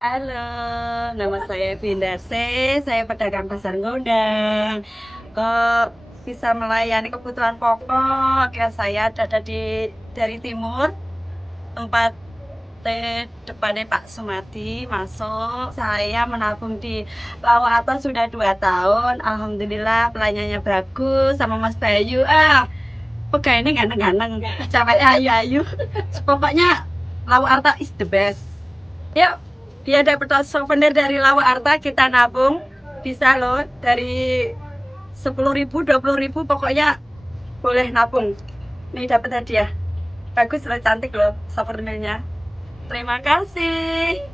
Halo, nama saya Vindase, saya pedagang pasar Gondang. Kok bisa melayani kebutuhan pokok? Ya saya ada dari timur, tempat depannya Pak Sumadi masuk. Saya menabung di Lawak Atas sudah 2 tahun. Alhamdulillah pelayanannya bagus sama Mas Bayu. Pegawainya ganteng-ganteng, ceweknya ayu-ayu. Pokoknya Lawak Arta is the best. Yuk, dia dapat souvenir dari Lawa Arta, kita nabung. Bisa loh, dari 10.000, 20.000, pokoknya boleh nabung. Nih dapat hadiah. Bagus loh, cantik loh souvenirnya. Terima kasih.